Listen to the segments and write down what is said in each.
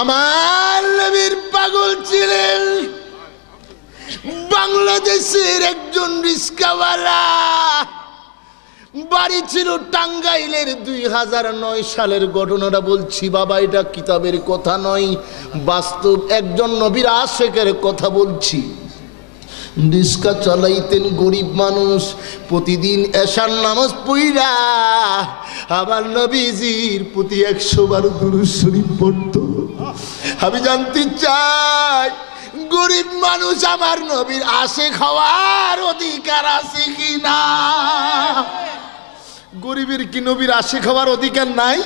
আমার নবীর পাগল ছিলেন বাংলাদেশের একজন রিস্কাওয়ালা। বাড়ি ছিল টাঙ্গাইলের। 2009 সালের ঘটনাটা বলছি বাবা, এটা কিতাবের কথা নয়, বাস্তব একজন নবীর আশেকের কথা বলছি। রিস্কা চালাইতেন গরিব মানুষ। প্রতিদিন এশার নামাজ পড়া আমার নবীজির প্রতি 100 বার দুরূদ শরীফ পড়তো। আমি জানতে চাই গরিব মানুষ আমার নবীর আশেক হওয়ার অধিকার আছে কি না? গরিবের কি নবীর আশিক হওয়ার অধিকার নাই?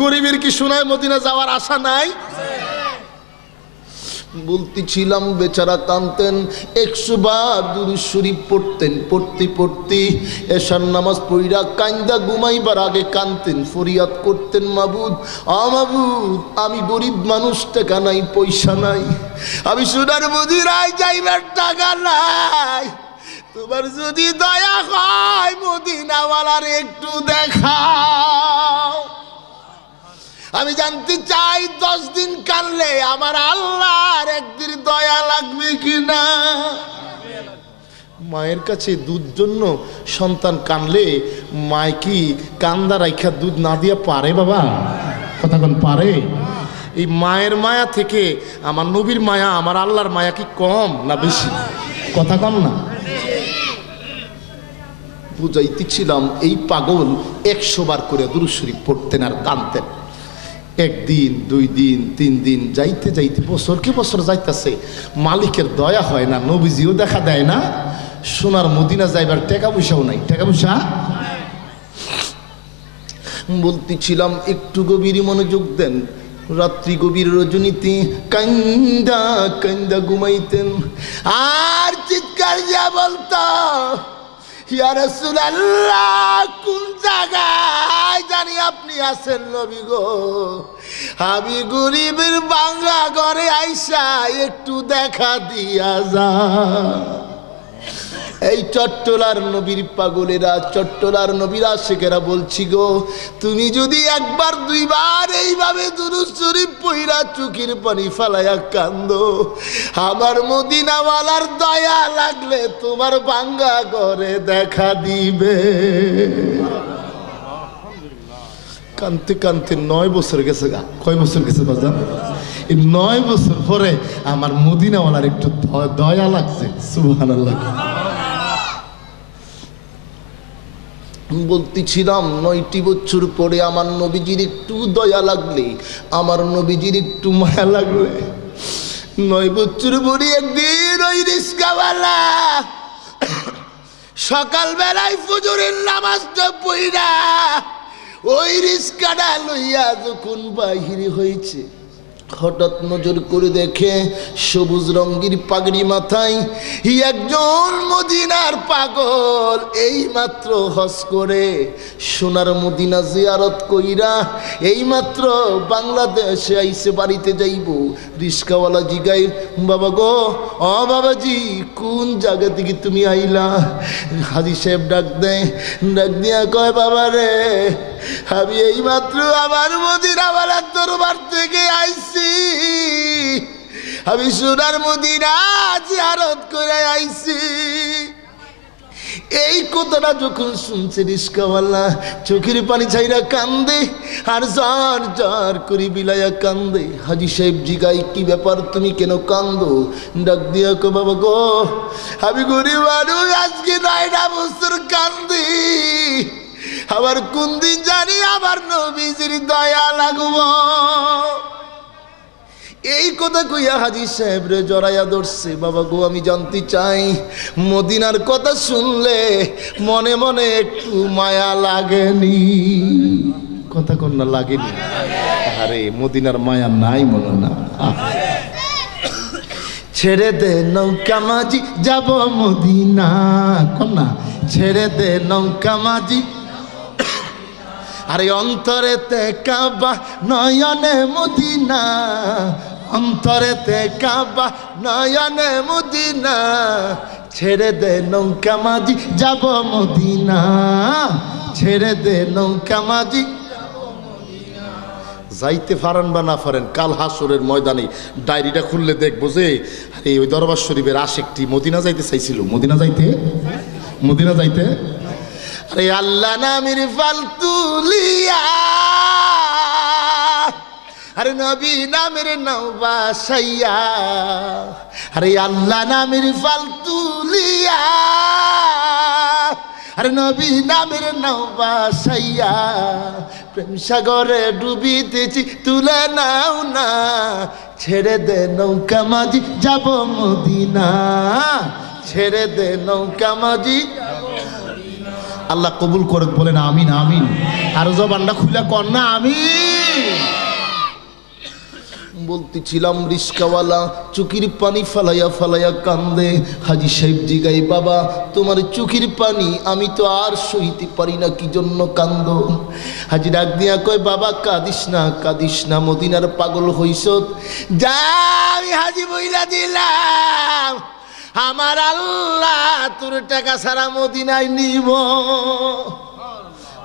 গরিবের কি সোনায় মদিনা যাওয়ার আশা নাই? বলতেছিলাম বেচারা কাঁদতেন, 100 বার দুরূদ শরীফ পড়তেন। পড়তে পড়তে এশার নামাজ পড়া কান্দা ঘুমাইবার আগে কাঁদতেন, ফরিয়াদ করতেন, মাবুদ মাবুদ আমি গরিব মানুষ, টাকা নাই, পয়সা নাই, আমি সোনার মদিনায় যাইবার টাকা নাই, তোমার যদি দয়া হয় মদিনাওয়ালার একটু দেখাও। আমি জানতে চাই 10 দিন কানলে আমার আল্লাহর একদিন দয়া লাগবে কিনা? মায়ের কাছে দুধ জন্য সন্তান কানলে মায় কি কান্দা রাইখা দুধ না দিয়া পারে? বাবা কথা কোন পারে? এই মায়ের মায়া থেকে আমার নবীর মায়া, আমার আল্লাহর মায়া কি কম না বেশি? কথা কম না? বুঝাইতেছিলাম এই পাগল 100 বার করে দুরূদ শরীফ পড়তেন আর কাঁদতেন। 1 দিন 2 দিন 3 দিন যাইতে যাইতে বছরকে বছর যাইতেছে, মালিকের দয়া হয় না, নবীজিও দেখা দেয় না, সোনার মদিনা যাইবার টাকা পয়সাও নাই। টাকা পয়সা বলতেছিলাম একটু গভীর মনোযোগ দেন। রাত্রি গভীর রজনীতে কান্দা কান্দা ঘুমাইতেন আর চিৎকার যা বলতো, ইয়া রাসূলুল্লাহ কোন জায়গায় জানি আপনি আছেন নবী গো, আমি গরিবের বাংলা ঘরে আইসা একটু দেখা দিয়া যা। এই চট্টলার নবীর পাগলেরা, চট্টলার নবীর আশিকেরা বলছি গো, তুমি যদি 1 বার 2 বার এইভাবে দুরূদ শরীফ পড়া চোখের পানি ফালাইয়া কান্দো, আমার মদিনাওয়ালার দয়া লাগলে তোমার ভাঙ্গা ঘরে দেখা দিবে। কানতে কানতে 9 বছর গেছে গা। কয় বছর গেছে বাজান? এই 9 বছর পরে আমার মদিনাওয়ালার একটু দয়া লাগছে। সুবহানাল্লাহ। বলতেছিলাম 9টি বছর পরে আমার নবীজির একটু দয়া লাগলে, আমার নবীজির একটু মায়া লাগলে, 9 বছর পরে একদিন ওই রিস্কাওয়ালা সকালবেলায় ফজরের নামাজটা পড়া ওই রিস্কাটা লইয়া যখন বাহির হয়েছে, হঠাৎ নজর করে দেখে সবুজ রঙের পাগড়ি মাথায় একজন মদিনার পাগল এই মাত্র হজ করে সোনার মদিনা জিয়ারত কইরা এই মাত্র বাংলাদেশে আইসে বাড়িতে যাইব। রিস্কাওয়ালা জিগাই, বাবা গো, ও বাবাজি কোন জায়গা থেকে তুমি আইলা? হাজি সাহেব ডাক দেয়, ডাক দিয়া কয়, বাবা রে আমি এই মাত্র আমার মদিনাওয়ালার দরবার থেকে আইছি, আমি সোনার মদিনা জিয়ারত করে আইছি। এই কথাটা যখন শুনছে রিস্কাওয়ালা চোখের পানি ছাইরা কান্দে আর জ্বর জ্বর করে বিলাইয়া কান্দে। হাজি সাহেব জিগাই, কি ব্যাপার তুমি কেন কান্দো? ডাক দিয়া কো, বাবা গো আমি গরিব মানুষ, আজকে 9টা বছর কান্দি, আবার কোন দিন জানি আমার নবীজির দয়া লাগব। এই কথা কইয়া হাজি সাহেব রে জড়াইয়া ধরছে। বাবা গো আমি জানতে চাই, মদিনার কথা শুনলে মনে মনে একটু মায়া লাগেনি? কথা কন্যা লাগেনি? আরে মদিনার মায়া নাই মনে না? ছেড়ে দে নৌকা মাঝি যাব মদিনা, কন্যা ছেড়ে দে নৌকা মাঝি, আরে অন্তরেতে কাবা নয়নে মদিনা, অন্তরেতে কাবা নয়নে মদিনা, ছেড়ে দে নৌকা মাঝি যাব মদিনা, ছেড়ে দে নৌকা মাঝি। যাইতে পারেন বা না পারেন, কাল হাসরের ময়দানে ডায়েরিটা খুললে দেখবো যে আরে ওই দরবার শরীফের আশেকটি মদিনা যাইতে চাইছিল। মদিনা যাইতে আরে আল্লাহ নামের ফালতুলিয়া, আরে নবী নামের নাও বাসাইয়া, আরে আল্লাহ নামের ফালতুলিয়া, আরে নবী নামের নাও বাসাইয়া, প্রেম সাগরে ডুবিতেছি তুলে নাও না, ছেড়ে দে নৌকা মাঝি যাব মদিনা, ছেড়ে দে নৌকা মাঝি। আল্লাহ কবুল করে বলেন আমিন আমিন। আর জবানটা খুলে কর না আমিন। বলতেছিলাম রিস্কাওয়ালা চুকির পানি ফালাইয়া ফালাইয়া কান্দে। হাজি সাহেব জিগাই বাবা তোমার চুকির পানি আমি তো আর সইতে পারি না, কি জন্য কান্দ? হাজি ডাক দিয়া কয় বাবা কাঁদিস না, মদিনার পাগল হইস। যা আমি হাজি বইলা দিলাম আমার আল্লাহ তোর টাকা সারা মদিনায় নিব।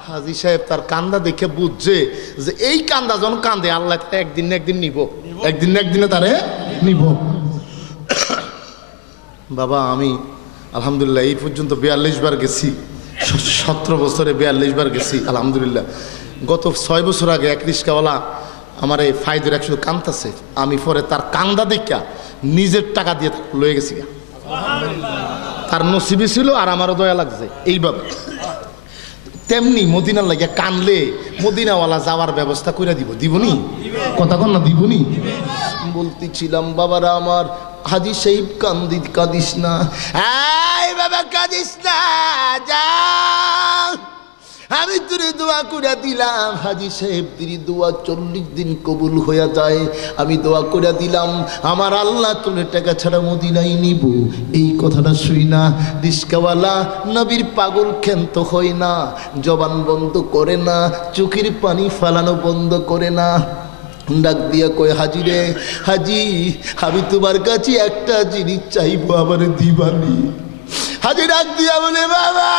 হাজি সাহেব তার কান্দা দেখে বুঝছে যে এই কান্দা যখন কান্দে আল্লাহ একদিন না একদিন নিব, একদিন না একদিনে তারে নিব। বাবা আমি আলহামদুলিল্লাহ এই পর্যন্ত 42 বার গেছি, 17 বছরে 42 বার গেছি আলহামদুলিল্লাহ। গত 6 বছর আগে এক রিস্কাওয়ালা আমার এই ফায়দের একশো কান্দতেছে, আমি পরে তার কান্দা দেখা নিজের টাকা দিয়ে লয়ে গেছি। তার নসিবে ছিল আর আমারও দয়া লাগছে এইভাবে। তেমনি মদিনার লাগে কানলে মদিনাওয়ালা যাওয়ার ব্যবস্থা করে দিবনি, কথা কন না দিবনি। বলতেছিলাম বাবারা আমার হাজি সাহেব কাঁদিস না, বাবা কাঁদিস না, যা আমি তোর দোয়া করে দিলাম। হাজি সাহেব তিরি দোয়া 40 দিন কবুল হইয়া যায়। আমি দোয়া করে দিলাম আমার আল্লাহ তোর টাকা ছাড়া মদিনায় নিব। এই কথাটা শুই না রিস্কাওয়ালা নবীর পাগল ক্ষান্ত হয় না, জবান বন্ধ করে না, চোখের পানি ফালানো বন্ধ করে না। ডাক দিয়া কয় হাজি রে হাজি আমি তোমার কাছে একটা জিনিস চাইবো, আমার দিবানি। হাজি ডাক দিয়া বলে বাবা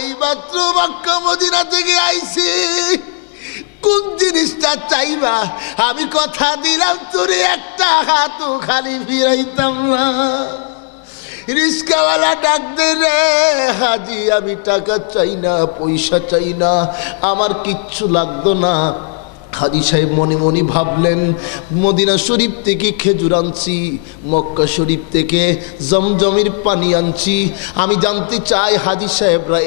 এই মাত্র মক্কা মদিনা থেকে আইছি, কোন জিনিসটা চাইবা? আমি কথা দিলাম তোরে একটা হাতও খালি ফিরাইতাম না। রিস্কাওয়ালা ডাক দে রে হাজি আমি টাকা চাই না, পয়সা চাই না, আমার কিচ্ছু লাগতো না। হাজি সাহেব মনে মনে ভাবলেন মদিনা শরীফ থেকে খেজুর আনছি, মক্কা শরীফ থেকে জমজমের পানি আনছি। আমি জানতে চাই হাজি সাহেবরা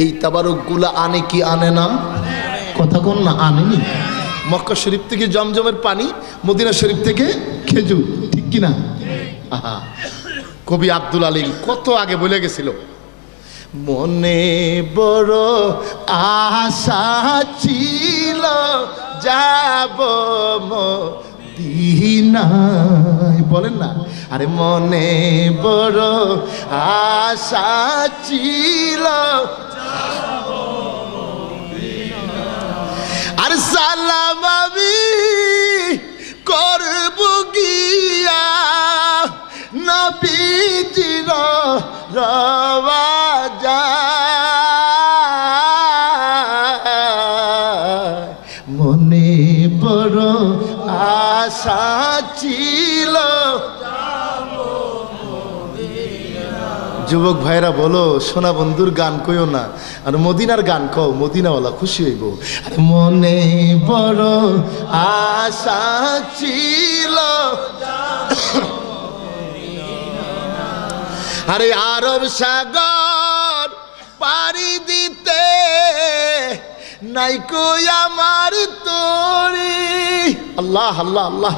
এই তাবারকগুলা আনে কি আনে না? কথা কোন না আনেনি? মক্কা শরীফ থেকে জমজমের পানি, মদিনা শরীফ থেকে খেজুর, ঠিক কিনা? আহা কবি আব্দুল আলিম কত আগে বলে গেছিল, মনে বড় আশা ছিল যাব মদিনায়, বলেন না? আরে মনে বড় আশা ছিল আর সালাম আমি করব গিয়া নবীজির রওজা, মনে বড় আশা ছিল। যুবক ভাইরা বলো সোনা বন্ধুর গান কইও না, আর মদিনার গান কও, মদিনাওয়ালা খুশি হইব। আর মনে বড় আশা ছিল আরে আরব সাগর পাড়ি দিতে নাই কই আমার তোরি, আল্লাহ আল্লাহ আল্লাহ,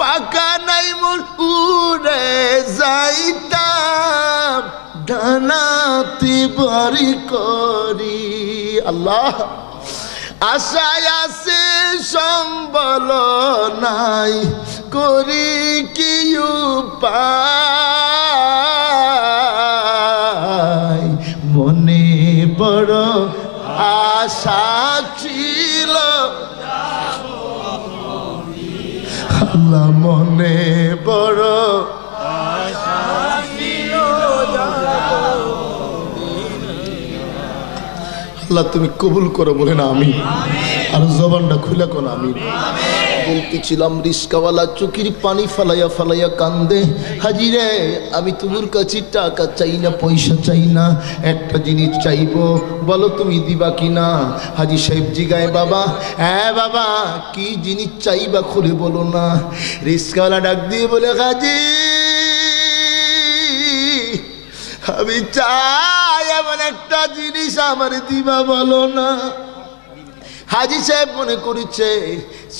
পাকা নাই মোর উড়ে যাইতাম ডানাতে বাড়ি করি। আল্লাহ আশায় আছে সম্বল নাই, করি কি উপায়, মনে বড় আশা ছিল আল্লাহ, মনে বড় আশা ছিল। আল্লাহ তুমি কবুল করো বলে না আমি, আর জবানটা খুলে কোন আমি। বলতেছিলাম রিস্কাওয়ালা চোখের পানি ফালাইয়া ফালাইয়া কান্দে, হাজি রে আমি তোমার কাছে টাকা চাই না, পয়সা চাই না, একটা জিনিস চাইবো, বলো তুমি দিবা কিনা? হাজি সাহেব জিগায়, বাবা হ্যাঁ বাবা কি জিনিস চাইবা খুলে বলো না। রিস্কাওয়ালা ডাক দিয়ে বলে, হাজি আমি চাই এমন একটা জিনিস আমার দিবা, বলো না। হাজি সাহেব মনে করেছে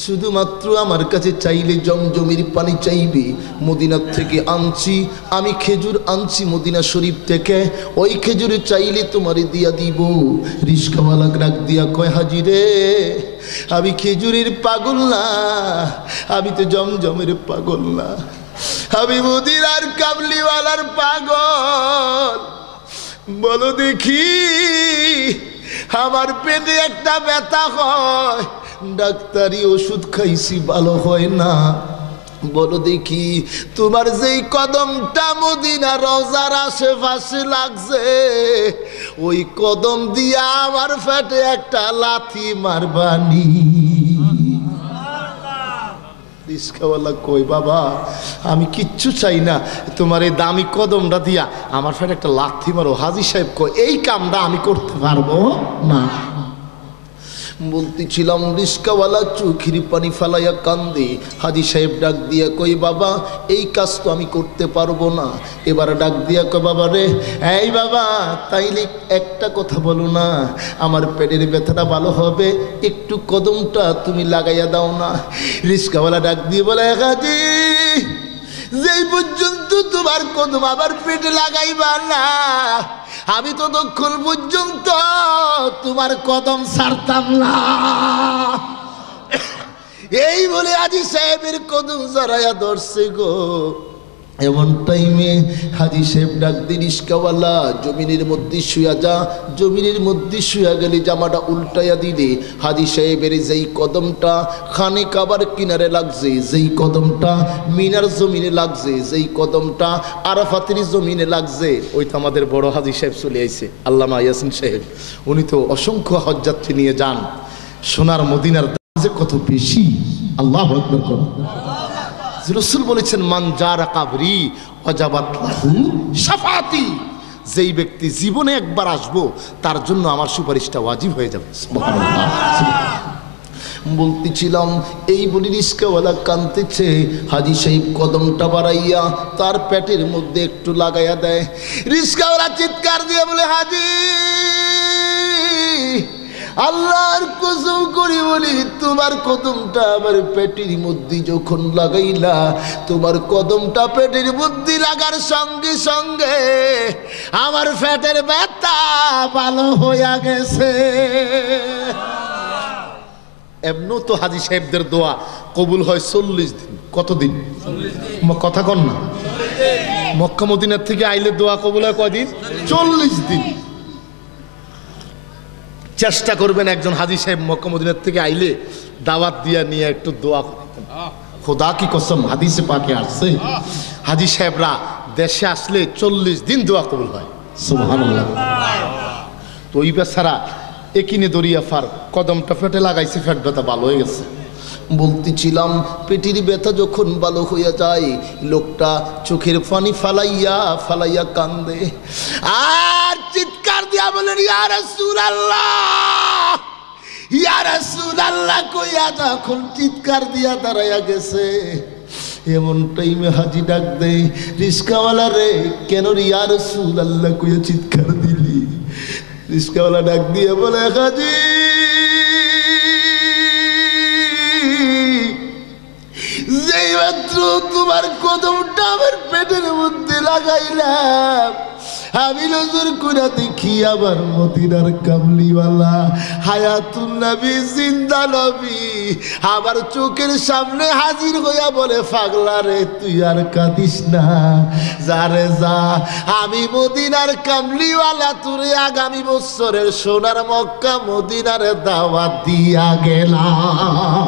শুধুমাত্র আমার কাছে চাইলে জমজমির পানি চাইবে, মদিনা থেকে আনছি আমি, খেজুর আনছি মদিনা শরীফ থেকে, ওই খেজুর চাইলে তোমারে দিয়া দিব। রিস্কাওয়ালা ডাক দিয়া কয়, হাজি রে আমি খেজুরের পাগল না, আমি তো জমজমের পাগল না, আমি মদিনার কামলিওয়ালার পাগল। বলো দেখি আমার পেটে একটা ব্যথা হয়, ডাক্তারি ওষুধ খাইছি ভালো হয় না, বলো দেখি তোমার যেই কদমটা মদিনা রওজার আশেপাশে লাগছে, ওই কদম দিয়া আমার পেটে একটা লাথি মারবানি। রিস্কাওয়ালা কই, বাবা আমি কিচ্ছু চাই না, তোমার এই দামি কদমটা দিয়া আমার ফের একটা লাথি মারো। হাজি সাহেব কই, এই কামটা আমি করতে পারবো না। বলতেছিলাম রিস্কাওয়ালা চোখের পানি ফালাইয়া কান্দে। হাজি সাহেব ডাক দিয়া কই, বাবা এই কাজ তো আমি করতে পারবো না। এবার ডাক দিয়া কই, বাবা রে এই বাবা তাইলে একটা কথা বলো না, আমার পেটের ব্যথাটা ভালো হবে, একটু কদমটা তুমি লাগাইয়া দাও না। রিস্কাওয়ালা ডাক দিয়ে বলে, হাজি যেই পর্যন্ত তোমার কদম আবার পেটে লাগাইবা না, আমি তো ততক্ষণ পর্যন্ত তোমার কদম ছাড়তাম না। এই বলে হাজি সাহেবের কদম জড়াইয়া ধরছে গো। এমন টাইমে হাজি সাহেব ডাক দিয়ে, রিস্কাওয়ালা জমিনের মধ্যে শুয়া যা, জমিনের মধ্যে শুয়া গেলে জামাটা উল্টাইয়া দিলে হাজি সাহেবের যেই কদমটা খানে কাবার কিনারে লাগছে, যেই কদমটা মিনার জমিনে লাগছে, যেই কদমটা আরাফাতের জমিনে লাগছে, ওইটা আমাদের বড় হাজি সাহেব চলে আইছে আল্লামা ইয়াসিন সাহেব। উনি তো অসংখ্য হজযাত্রী নিয়ে যান, সোনার মদিনার দাম যে কত বেশি, আল্লাহু আকবার করুন। রাসূল বলেছেন, মান জারা কাবরি ওয়াজাবাত লাহু শাফাআতি, যেই ব্যক্তি জীবনে একবার আসবো তার জন্য আমার সুপারিশটা ওয়াজিব হয়ে যাবে। সুবহানাল্লাহ। বলতেছিলাম এই বলি রিস্কাওয়ালা কাঁদতেছে, হাজি সাহেব কদমটা বাড়াইয়া তার পেটের মধ্যে একটু লাগাইয়া দেয়। রিস্কাওয়ালা চিৎকার দিয়ে বলে, হাজি আল্লাহর কসম করি বলি, তোমার কদমটা আমার পেটের মধ্যে যখন লাগাইলা, তোমার কদমটা পেটের মধ্যে লাগার সঙ্গে সঙ্গে আমার পেটের ব্যথা ভালো হইয়া গেছে। এমনও তো হাজি সাহেবদের দোয়া কবুল হয় 40 দিন। কতদিন? কথা কন না। মক্কা মদিনার থেকে আইলে দোয়া কবুল হয় কয়দিন? 40 দিন। চেষ্টা করবেন একজন হাজি সাহেব মক্কা মদিনার থেকে আইলে দাওয়াত দিয়া নিয়ে একটু দোয়া করতেন। খোদা কি কসম হাদিসে পাকে আসছে, হাজি সাহেবরা দেশে আসলে 40 দিন দোয়া কবুল হয়। সুবহানাল্লাহ। তো ওই বেচারা একিনে দরিয়া ফার কদমটা ফেটে লাগাইছে, ফেট ব্যথা ভালো হয়ে গেছে। বলতেছিলাম পেটের ব্যথা যখন ভালো হইয়া যায়, লোকটা চোখের পানি ফালাইয়া ফালাইয়া কান্দে আর চিৎকার দিয়া বলেন, ইয়া রাসূলুল্লাহ, ইয়া রাসূলুল্লাহ কইয়া যখন চিৎকার দিয়া দাঁড়াইয়া গেছে, এমন টাইমে হাজি ডাক দেয়, রিস্কাওয়ালা রে কেন ইয়া রাসূলুল্লাহ কইয়া চিৎকার দিলি? রিস্কাওয়ালা ডাক দিয়ে বলে, হাজি যেই মাত্র তোমার কদমটা আমার পেটের মধ্যে লাগাইলাম, আমি নজর করে দেখি আবার মদিনার কামলিওয়ালা হায়াতুন নবী, জিন্দা নবী আবার চোখের সামনে হাজির হইয়া বলে, পাগলা রে তুই আর কাঁদিস না, যা রে যা, আমি মদিনার কামলিওয়ালা তোরে আগামী বছরের সোনার মক্কা মদিনার দাওয়াত দিয়া গেলাম।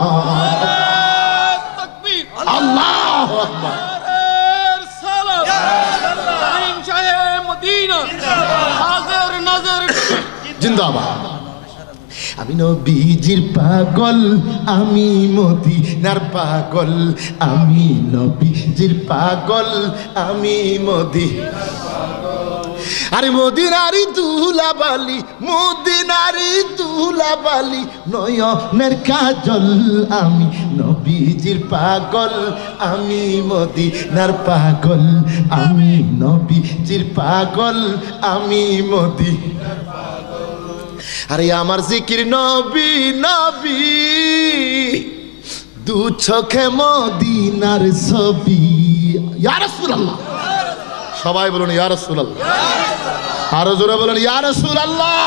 আল্লাহু আকবার। জিন্দাবাদ। আমি নবীজির পাগল, আমি মদিনার পাগল, আমি নবীজির পাগল, আমি আরে মদিনারি দুলাবালি, মদিনারি দুলাবালি, নয়নের কাজল, আমি নবীজির পাগল, আমি মদিনার পাগল, আমি নবীজির পাগল, আমি মদিনার পাগল। আরে আমার জিকির নবী নবী, দু চোখে মদিনার ছবি। ইয়া রাসূলুল্লাহ, সবাই বলুন ইয়া রাসূলুল্লাহ, আরো জোরে বলুন ইয়া রাসূলুল্লাহ।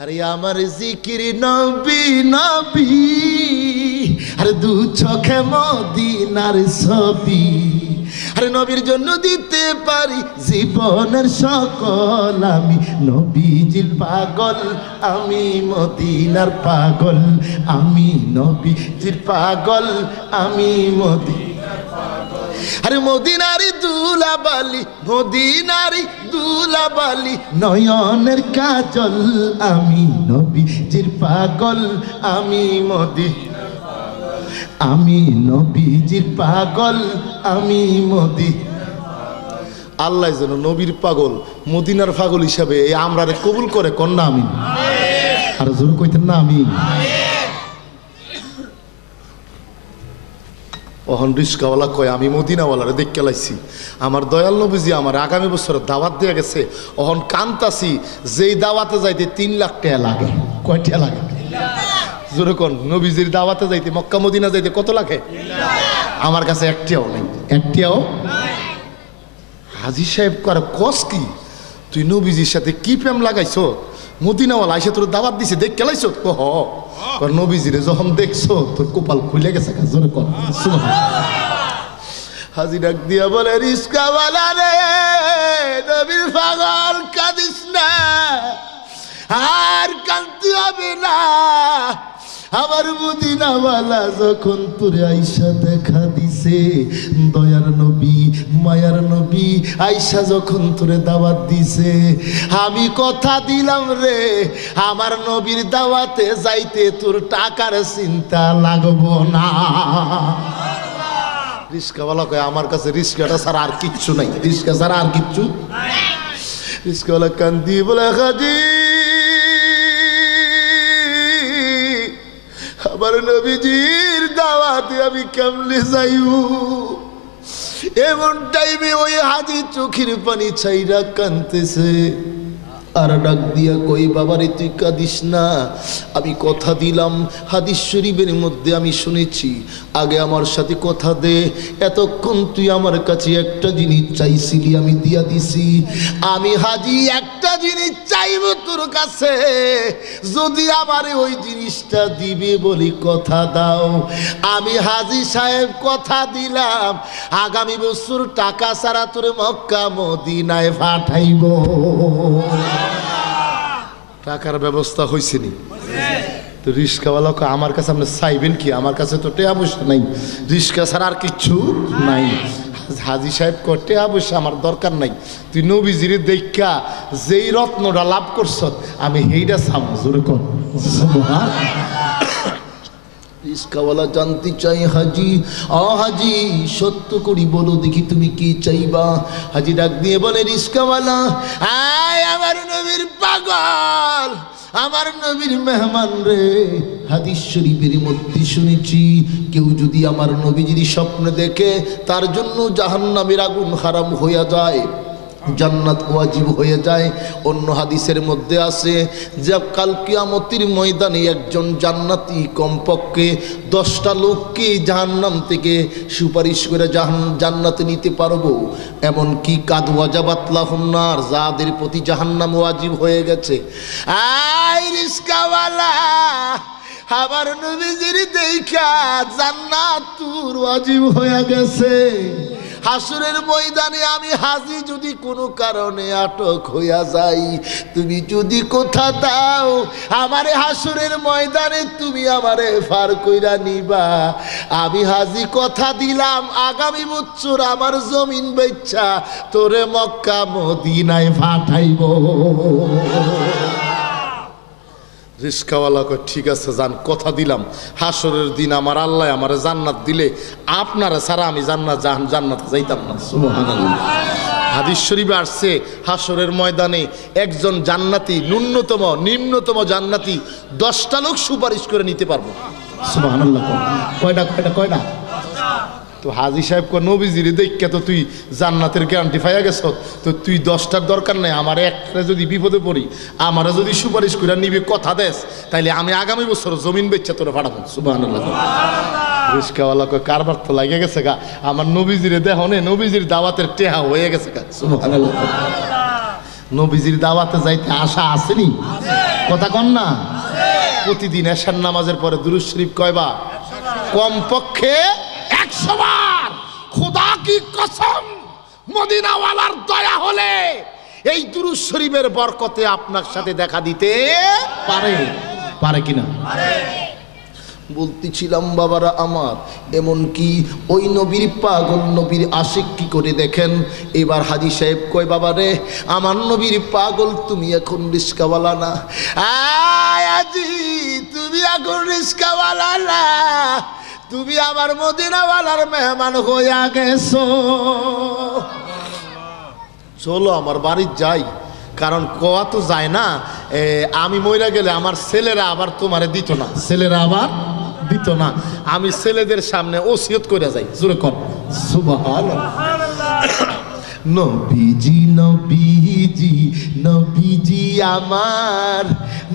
আরে আমার জিকির নবী নবী, আরে দু চোখে মদিনার ছবি। আরে নবীর জন্য দিতে পারি জীবনের সকল, আমি নবীজির পাগল, আমি মদিনার পাগল, আমি নবীজির পাগল, আমি মদিনার পাগল। আরে মদিনারি দুলাবালি, মদিনারি দুলাবালি, নয়নের কাজল, আমি নবীজির পাগল, আমি মদিনার পাগল, আমি নবীজির পাগল, আমি মদিনার পাগল। আল্লাহ যেন নবীর পাগল, মদিনার পাগল হিসাবে এই আমরারে কবুল করে, কন্যা আমি। আর জোর কইতেন না আমি। অহন রিস্কাওয়ালা কয় আমি মদিনাওয়ালারে দেখে লাইছি, আমার দয়াল নবীজি আমার আগামী বছর দাওয়াত দিয়ে গেছে, অহন কান্তাছি, যেই দাওয়াতে যাইতে 3 লাখ টাকা লাগে। কয় টাকা লাগে? জোরে কোন। নবীজির দাওয়াতে যাইতে, মক্কা মদিনা যাইতে কত লাগে? আমার কাছে একটিও নেই, একটিও। হাজী সাহেব করে কস কি, তুই নবীজির সাথে কি প্রেম লাগাইছো? মদিনাওয়ালা আইসা তোর দাওয়াত দিছে, দেখ কেলাইছো? কহ নবীজিরে যখন দেখছো তোর কপাল খুলে গেছে। জোরে কর হাজি ডাক দিয়া বলে, রিস্কাওয়ালা রে, নবীর পাগল, কাঁদিস না, আর কাঁদতে হবে না। আমার মদিনাওয়ালা যখন তোরে আইসা দেখা দিছে, দয়ার নবী, মায়ার নবী আইসা যখন তোরে দাওয়াত দিছে, আমি কথা দিলাম রে, আমার নবীর দাওয়াতে যাইতে তোর টাকার চিন্তা লাগবো না। রিস্কাওয়ালা কয় আমার কাছে রিস্কাটা ছাড়া আর কিচ্ছু নাই, রিস্কা ছাড়া আর কিচ্ছু। রিস্কাওয়ালা কান্দি বলে, হাজি আমার নবীজির দাওয়াতে আমি কেমনে যাইব? এমন টাইমে ওই হাজি চোখের পানি ছাইরা কাঁদতেছে, আর ডাক দিয়া কই, বাবারে তুই কাঁদিস না, আমি কথা দিলাম। হাদিস শরীফের মধ্যে আমি শুনেছি, আগে আমার সাথে কথা দে, এতক্ষণ তুই আমার কাছে একটা জিনিস চাইছিলি, আমি দিয়া দিছি। আমি হাজি একটা জিনিস চাইব তোর কাছে, যদি আমারে ওই জিনিসটা দিবে বলি কথা দাও। আমি হাজি সাহেব কথা দিলাম, আগামী বছর টাকা ছাড়া তোর মক্কা মদিনায় পাঠাইব। টাকার ব্যবস্থা হয়েছে নি? তো রিস্কাওয়ালা আমার কাছে আপনি চাইবেন কি? আমার কাছে তো টাকা পয়সা নাই, রিস্কা ছাড়া আর কিচ্ছু নাই। হাজি সাহেব করতে অবশ্য আমার দরকার নাই, তুই নবীজির দেখা যেই রত্নটা লাভ করছ আমি সেইটা চাম। জোরে কর রিস্কাওয়ালা জানতে চাই, হাজি হাজি সত্য করি বলো দেখি তুমি কি চাইবা? হাজি ডাক দিয়ে বলে, রিস্কাওয়ালা আয় আমার নবীর পাগল, আমার নবীর মেহমান রে, হাদিস শরীফের মধ্যে শুনেছি কেউ যদি আমার নবীজির স্বপ্ন দেখে তার জন্য জাহান্নামের আগুন হারাম হইয়া যায়, জান্নাত ওয়াজিব হয়ে যায়। অন্য হাদিসের মধ্যে আছে যে কাল কিয়ামতের ময়দানে একজন জান্নাতি কমপক্ষে 10টা লোককে জাহান্নাম থেকে সুপারিশ করে জান্নাতে নিতে পারবো। এমনকি কাদ ওয়াজাবাত লাহুন নার, যাদের প্রতি জাহান্নাম ওয়াজিব হয়ে গেছে। আই রিস্কাওয়ালা আমার নবীজির দেখা জান্নাত তোর ওয়াজিব হয়ে গেছে। হাসরের ময়দানে আমি হাজি যদি কোনো কারণে আটক হইয়া যাই, তুমি যদি কথা দাও আমারে হাসরের ময়দানে তুমি আমারে ফার কইরা নিবা। আমি হাজি কথা দিলাম আগামী বছর আমার জমিন বেচা তোরে মক্কা মদিনায় পাঠাইব। রিস্কাওয়ালা কয় ঠিক আছে যান, কথা দিলাম হাসরের দিন আমার আল্লাহ আমারে জান্নাত দিলে আপনারা ছাড়া আমি জান্নাতে যাইতাম না। সুবহানাল্লাহ। হাদিস শরীফে আসছে হাসরের ময়দানে একজন জান্নাতি নিম্নতম জান্নাতি 10টা লোক সুপারিশ করে নিতে পারবো। সুবহানাল্লাহ। কয়টা? তো হাজী সাহেব কয় নবীজির দেখে তো তুই জান্নাতের গ্যারান্টি পাইয়া গেছ, তো তুই 10টার দরকার নেই, আমার একটা যদি বিপদে পড়ি আমারা যদি সুপারিশ করে নিবি কথা দেস, তাইলে আমি আগামী বছর জমিন বেচা তোরা পাঠাবো। সুবহানাল্লাহ। রিস্কাওয়ালা কয় কারবার তো লাগে গেছে গা, আমার নবীজিরে দেখো নে, নবীজির দাওয়াতের টেহা হয়ে গেছে গা। সুবহানাল্লাহ। নবীজির দাওয়াতে যাইতে আশা আসেনি? কথা কন না। প্রতিদিন এশার নামাজের পরে দুরূদ শরীফ কয়বার? কমপক্ষে 100 বার। খোদা কি কসম, মদিনাওয়ালার দয়া হলে এই দুরূদ শরীফের বরকতে আপনার সাথে দেখা দিতে পারে কিনা? বলতেছিলাম বাবারা আমার, এমন কি ওই নবীর পাগল নবীর আশিক কি করে দেখেন। এবার হাজী সাহেব কয় বাবা রে, আমার নবীর পাগল তুমি এখন রিস্কাওয়ালা না। আজি তুমি এখন রিস্কাওয়ালা না, তুমি আমার মদিনাওয়ালার মেহমান হইয়া গেছো। চলো আমার বাড়ি যাই, কারণ কোয়া তো যায় না, আমি মইরা গেলে আমার ছেলেরা আবার তোমারে দিত না, আমি ছেলেদের সামনে ওসিয়ত করে যাই। জোরে কর সুবহানাল্লাহ। নবীজি নবীজি নবীজি আমার,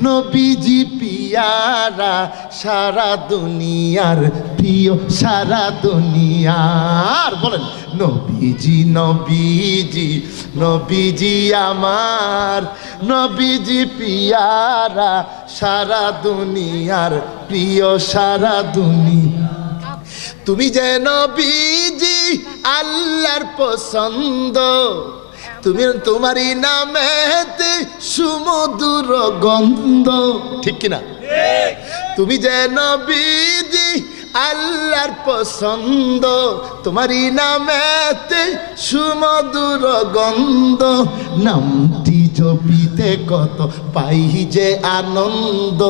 নবীজি পিয়ারা, সারা দুনিয়ার প্রিয়, সারা দুনিয়ার। বলেন নবীজি নবীজি নবীজি আমার, নবীজি পিয়ারা, সারা দুনিয়ার প্রিয়, সারা দুনিয়া। তুমি যে নবীজি আল্লাহর পছন্দ, তুমি তোমারই নামেতে সুমধুর গন্ধ। ঠিক কিনা? তুমি যে নবীজি আল্লাহর পছন্দ, তোমারই নামেতে সুমধুর গন্ধ। নামটি জপিতে কত পাই যে আনন্দ,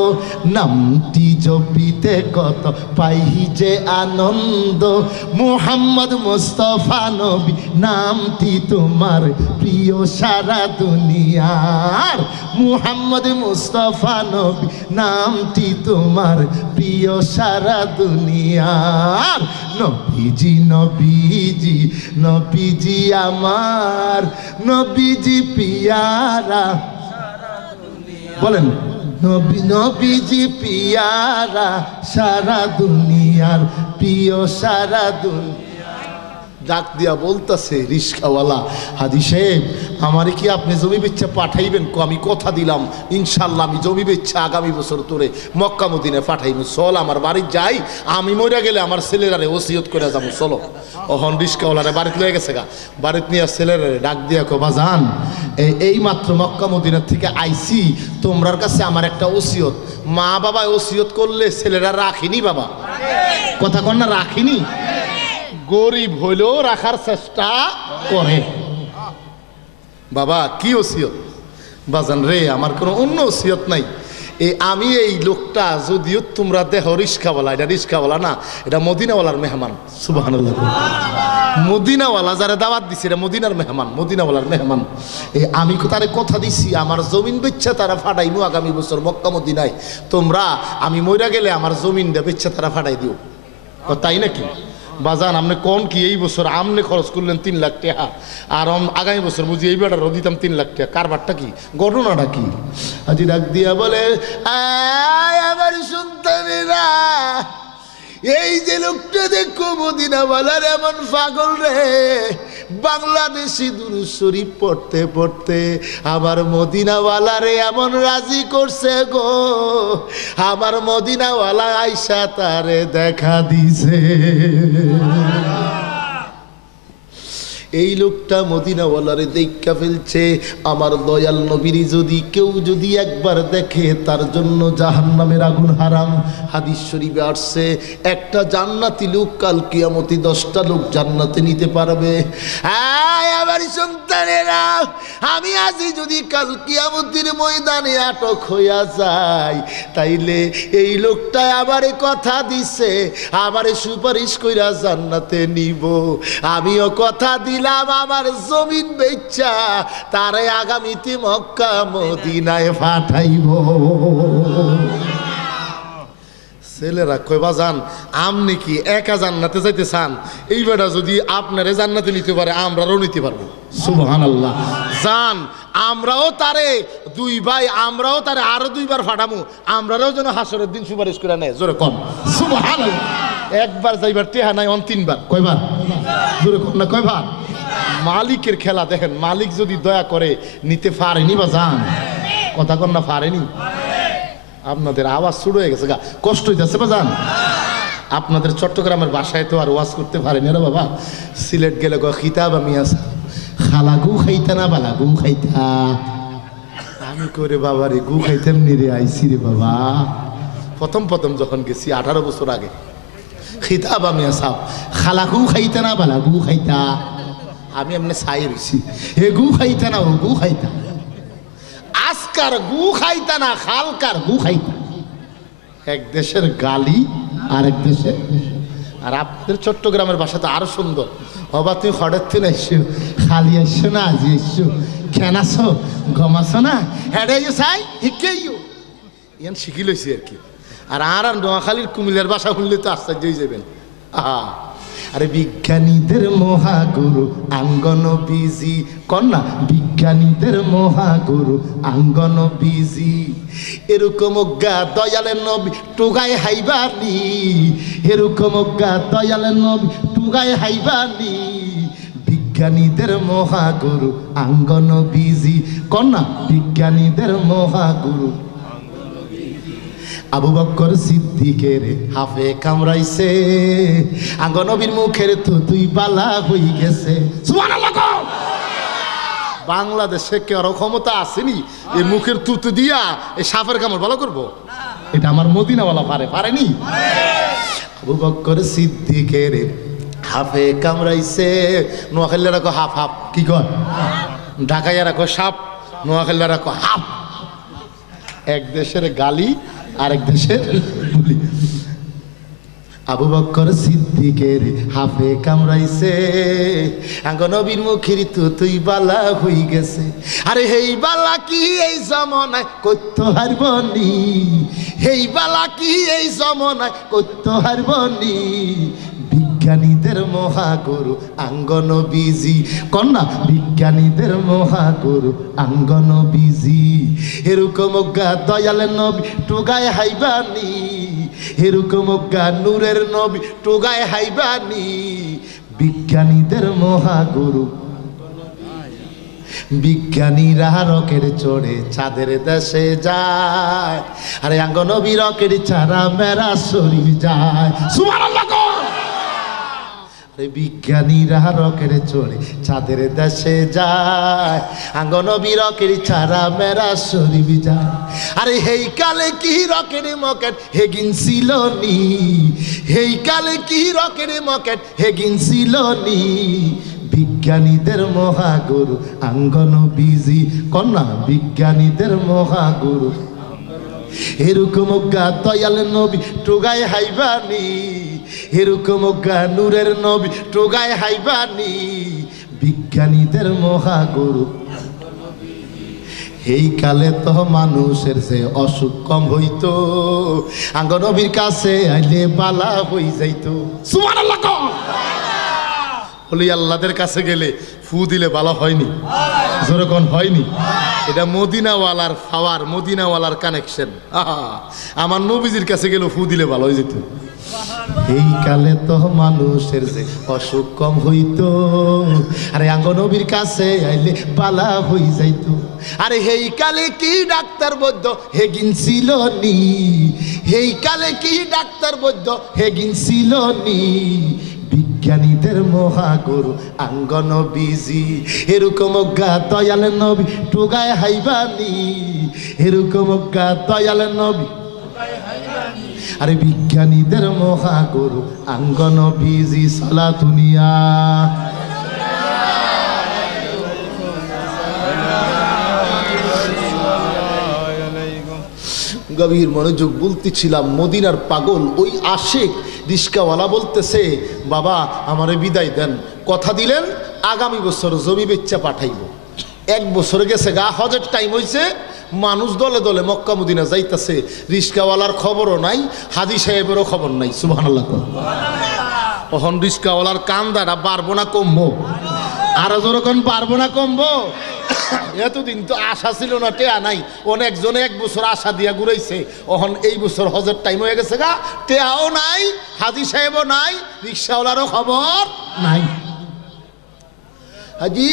নামটি জপিতে কত পাই যে আনন্দ। মুহাম্মদ মুস্তাফা নবী নামটি তোমার প্রিয়, সারা দুনিয়ার। মুহাম্মদ মুস্তাফা নবী নামটি তোমার প্রিয়, সারা দুনিয়ার। নবীজি নবীজি নবীজি আমার, নবীজি পিয়ারা। বলেন নবীজি পিয়ারা, সারা দুনিয়ার প্রিয়, সারা দুনিয়া। ডাক দিয়া বলতেছে রিস্কাওয়ালা, হাজী সাহেব আমারে কি আপনি জমি বেচা পাঠাইবেন? আমি কথা দিলাম ইনশাল্লাহ আমি জমি বেচা আগামী বছর তোরে মক্কা মদিনায় পাঠাইব। চল আমার বাড়ি যাই, আমি মরে গেলে আমার ছেলেরারে ওসিয়ত করে যাবো। চলো। অহন রিস্কাওয়ালারে বাড়িতে লয়ে গেছে গা, বাড়িতে নিয়ে ছেলেরা ডাক দিয়া কো বাজান, এই মাত্র মক্কা মদিনার থেকে আইছি, তোমরার কাছে আমার একটা ওসিয়ত। মা বাবা ওসিয়ত করলে ছেলেরা রাখিনি বাবা, কথা কন না, রাখিনি। গরিব হইলেও রাখার চেষ্টা করে। বাবা কি ওসিয়ত? বাজান রে আমার কোনো অন্য ওসিয়ত নাই। আমি এই লোকটা যদিও তোমরা দেহ রিস্কাওয়ালা, এটা রিস্কাওয়ালা না, এটা মদিনাওয়ালার মেহমান। সুবহানাল্লাহ। মদিনাওয়ালা যারা দাওয়াত দিছে এটা মদিনার মেহমান, মদিনাওয়ালার মেহমান। আমি তারে কথা দিছি আমার জমিন বেচা তারা ফাটাইমু আগামী বছর মক্কা মদিনায়। তোমরা আমি মইরা গেলে আমার জমিনটা বেচা তারা ফাটাই দিও। তাই নাকি? বাজান আপনি কোন কি এই বছর আমনে খরচ করলেন 3 লাখ টাকা, আর আগামী বছর বুঝি এই বেটারও দিতাম 3 লাখ টাকা। কারবারটা কি, ঘটনাটা কি? আজি ডাক দিয়া বলে, আমার সন্তানেরা, এই যে লোকটা দেখো মদিনাওয়ালার এমন পাগল রে, বাংলাদেশি দুরূদ শরীফ পড়তে পড়তে আমার মদিনাওয়ালারে এমন রাজি করছে গো, আমার মদিনাওয়ালা আইসা তারে দেখা দিছে। এই লোকটা মদিনাওয়ালারে দেখা ফেলছে। আমার দয়াল নবীর যদি একবার দেখে তার জন্য জাহান্নামের আগুন হারাম। হাদিস শরীফে আসছে একটা জান্নাতি লোক কাল কিয়ামতে 10টা লোক জান্নাতে নিতে পারবে। আমার সন্তানেরা, আমি আজই যদি কাল কিয়ামতের ময়দানে আটক হইয়া যাই, তাইলে এই লোকটা আমারে কথা দিছে, আমারে সুপারিশ কইরা জান্নাতে নিব। আমিও কথা দিলাম আমার জমিন বেচা তারে আগামীতে মক্কা মদিনায় পাঠাইব। ছেলেরা কইবা যান আমনি কি একা জান্নাতে যাইতে চান? এই বেটা যদি আপনারে জান্নাতে নিতে পারে আমরাও নিতে পারবো। সুবহানাল্লাহ। যান আমরাও তারে দুই ভাই, আমরাও তারে আরো দুইবার ফাটামু, আমরাও যেন হাসরের দিন সুপারিশ করে নেয়। জোরে কম সুবহানাল্লাহ। একবার যাইবার টেহা নাই, অন তিনবার। কয়বার? জোরে কম না, কয়বার? মালিকের খেলা দেখেন, মালিক যদি দয়া করে নিতে পারেনি বা যান, কথা কন না পারেনি। আপনাদের আওয়াজ শুরু হয়ে গেছে, গা কষ্ট হইতেছে বা যান। আপনাদের চট্টগ্রামের বাসায় তো আর ওয়াজ করতে পারেনি রে বাবা। সিলেট গেলে খিতাব আমি আসা খালা গু খাইতা না বালা গু খাইতা। আমি করে বাবা রে গু খাইতাম নি রে, আইসি রে বাবা। প্রথম যখন গেছি 18 বছর আগে, খিতাব আমি আসা খালা গু খাইতা না বালা গু খাইতা। আমি এমনি চাই রইছি, হে গু খাইতা না ও গু খাইতা। আজকার গু খাইতা না খালকার গু খাইতা। এক দেশের গালি আর এক দেশের। আর আপনাদের চট্টগ্রামের ভাষা তো আরো সুন্দর। বাবা তুমি হঠাৎ থেকে এসছো, খালি আসছো না, আজি এসছো, খেন আসো, ঘমাছো না, হেডে চাই শিখেইও ইয়ান শিখি লইছি আর কি। আর নোয়াখালীর কুমিল্লার ভাষা শুনলে তো আশ্চর্য হয়ে যাবেন। আহা, আরে বিজ্ঞানীদের মহাগুরু আঙ্গন বিজি, কন্যা বিজ্ঞানীদের মহাগুরু আঙ্গন বিজি। এরকম গা দয়ালের নবী টুগায় হাইবানি, এরকম গা দয়ালের নবী টুগায় হাইবানি। বিজ্ঞানীদের মহাগুরু আঙ্গন বিজি, কন্যা বিজ্ঞানীদের মহাগুরু। আবু বকর সিদ্দিকের হাফে কামড়াইছে, আঙ্গ নবীর মুখের তো তুই বালা হয়ে গেছে। সুবহানাল্লাহ। বাংলাদেশে কেউ ক্ষমতা আসেনি এই মুখের তুতু দিয়া এই সাপের কামড় ভালো করবো? এটা আমার মদিনাওয়ালা পারেনি। আবু বকর সিদ্দিকের হাফে কামড়াইছে। নোয়াখালীরা রাখো হাফ হাফ, কি কর? ঢাকাইয়া রাখো সাপ, নোয়াখালীরা রাখো হাফ। এক দেশের গালি আরেক দেশের বলি। আবু বকর সিদ্দিকের হাফে কামড়াইছে, আঙ্গ নবীর মুখের তো তুই বালা হই গেছে। আরে হেই বালা কি এই জমানায় কইতো হারবনি, হেই বালা কি এই জমানায় কইতো হারবনি। বিজ্ঞানীদের মহাগুরু আঙ্গন বিজি, কন্যা বিজ্ঞানীদের মহাগুরু আঙ্গন বিজি। এরকম গা দয়ালের নবী টুগায় হাইবানি, এরকম গা নূরের নবী টুগায় হাইবানি। বিজ্ঞানীদের মহাগুরু। বিজ্ঞানীরা রকেট চড়ে চাঁদের দেশে যায়, আরে আঙ্গ নবী রকেট ছাড়া মেরা শরীর যায়। সুবহানাল্লাহ। বিজ্ঞানীরা রকেট চড়ে চাঁদের দেশে যায়, আঙ্গ নবী রকেট ছাড়া মেরা শরীর যায়। আরে হেই কালে কি রকেট মকেট হেগিন ছিল নি, হেই কালে কি রকেট মকেট হেগিন ছিল নি। বিজ্ঞানীদের মহাগুরু আঙ্গন বিজি, কন্যা বিজ্ঞানীদের মহাগুরু। এরকম গা দয়াল নবী টুগায় হাইবানি, এরকম গা নূরের নবী টুগায় হাইবানি। বিজ্ঞানীদের মহাগুরু। এই কালে তো মানুষের যে অসুখ কম হইতো, আঙ্গ নবীর কাছে আইলে বালা হই যাইতো। সুবহানাল্লাহ। হলি আল্লাহদের কাছে গেলে ফু দিলে বালা হয়নি, যেরকম হয়নি। এটা মদিনাওয়ালার পাওয়ার, মদিনাওয়ালার কানেকশন। আমার নবীজির কাছে গেলে ফু দিলে ভালো হয়ে যেত। এই কালে তো মানুষের যে অসুখ কম হইতো, আরে আঙ্গ নবীর কাছে আইলে বালা হই যাইতো। আরে এই কালে কি ডাক্তার বৈদ্য হেগিন ছিল নি, এই কালে কি ডাক্তার বৈদ্য হেগিন ছিল নি। বিজ্ঞানীদের মহাগুরু আঙ্গন বিজি, এরকম গা দয়াল নবী টুগায় হাইবানি, এরকম গা দয়াল নবী। আরে বিজ্ঞানীদের মহাগুরু আঙ্গন বিজি। সালাতুনিয়া গভীর মনোযোগ বলতেছিলাম, মদিনার পাগল ওই আশিক রিস্কাওয়ালা বলতেছে, বাবা আমারে বিদায় দেন, কথা দিলেন আগামী বছর জমি বেচ্চা পাঠাইব। 1 বছর গেছে গা, হজের টাইম হয়েছে, মানুষ দলে দলে মক্কা মদিনা যাইতাছে, রিস্কাওয়ালার খবরও নাই, হাজী সাহেবেরও খবর নাই। সুবহানাল্লাহ। তখন রিস্কাওয়ালার কান্দাটা পারবো না কমবো, আরো যখন পারবো না কমবো। এতদিন তো আশা ছিল না, টেয়া নাই, অনেকজনে 1 বছর আশা দিয়া ঘুরাইছে, এখন এই বছর হজের টাইম হয়ে গেছে গা, টেয়াও নাই, হাজী সাহেবও নাই, রিক্সাওয়ালারও খবর নাই। হাজী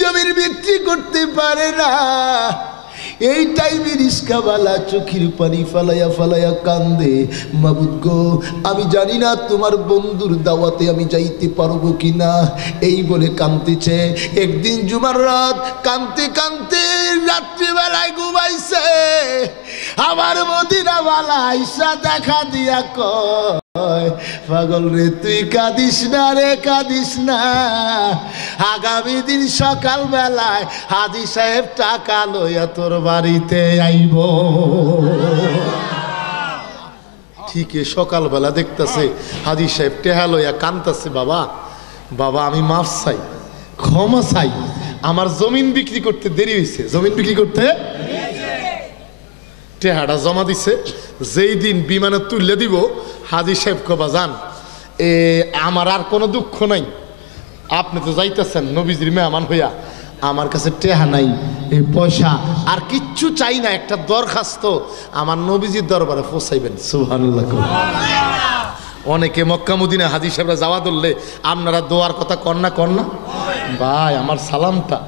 জমির বিক্রি করতে পারে না, এই টাইমে রিস্কাওয়ালা চোখের পানি ফালাইয়া ফালাইয়া কান্দে, মাবুদ গো আমি জানি না তোমার বন্ধুর দাওয়াতে আমি যাইতে পারবো কিনা, এই বলে কাঁদতেছে। একদিন জুমার রাত কাঁদতে কাঁদতে রাত্রিবেলায় ঘুমাইছে, আমার মদিনাওয়ালা আইসা দেখা দিয়া কয়, পাগল রে তুই কাঁদিস না রে, কাঁদিস না, আগামী দিন সকাল বেলায় হাজী সাহেব টাকা লইয়া তোর বাড়িতে আইব। ঠিক সকালবেলা দেখতেছে হাজী সাহেব টেহা লইয়া কানতেছে, বাবা বাবা আমি মাফ চাই, ক্ষমা চাই, আমার জমিন বিক্রি করতে দেরি হয়েছে। জমিন বিক্রি করতে টেহাটা জমা দিছে, যেই দিন বিমানে তুললে দিব হাজী সাহেব কবা যান, আমার আর কোনো দুঃখ নাই, আপনি তো যাইতেছেন নবীজির মেহমান হইয়া, আমার কাছে টেহা নাই, এই পয়সা আর কিচ্ছু চাই না, একটা দরখাস্ত আমার নবীজির দরবারে পৌঁছাইবেন। সুবহানাল্লাহ। অনেকে মক্কা মদিনা হাজী সাহেবরা যাওয়া ধরলে আপনারা দোয়ার কথা কর না ভাই, আমার সালামটা